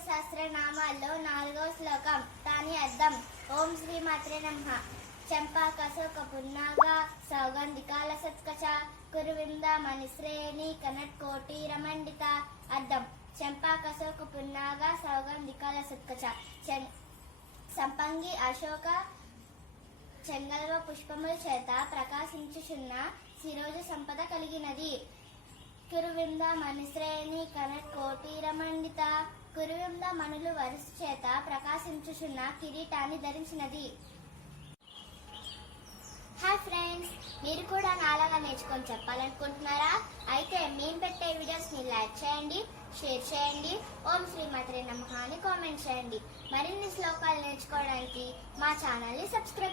సహస్రనామాల్లో నాలుగవ శ్లోకం. దాని అర్థం ఓం శ్రీ మాత్రే నమః. చంపాకశోక పున్నాగ సౌగంధికాల సత్కచ కురువింద మణిశ్రేణి కనట్ కోటి రమండిత అర్థం. చంపాకశోక పున్నాగ సౌగంధికాల సత్కచ సంపంగి అశోక చెంగల్వ పుష్పముల చేత ప్రకాశించుచున్న శిరోజ సంపద కలిగినది. వృంద మణిశ్రేణి కనట్ కోటీరమండిత కురువింద మణులు వరుస చేత ప్రకాశించుచున్న కిరీటాన్ని ధరించినది. హాయ్ ఫ్రెండ్స్ మీరు కూడా నాలాగా నేర్చుకొని చెప్పాలనుకుంటున్నారా? అయితే మేము పెట్టే వీడియోస్ని లైక్ చేయండి షేర్ చేయండి ఓం శ్రీ మాత్రే నమ్మకాన్ని కామెంట్ చేయండి. మరిన్ని శ్లోకాలు నేర్చుకోవడానికి మా ఛానల్ని సబ్స్క్రైబ్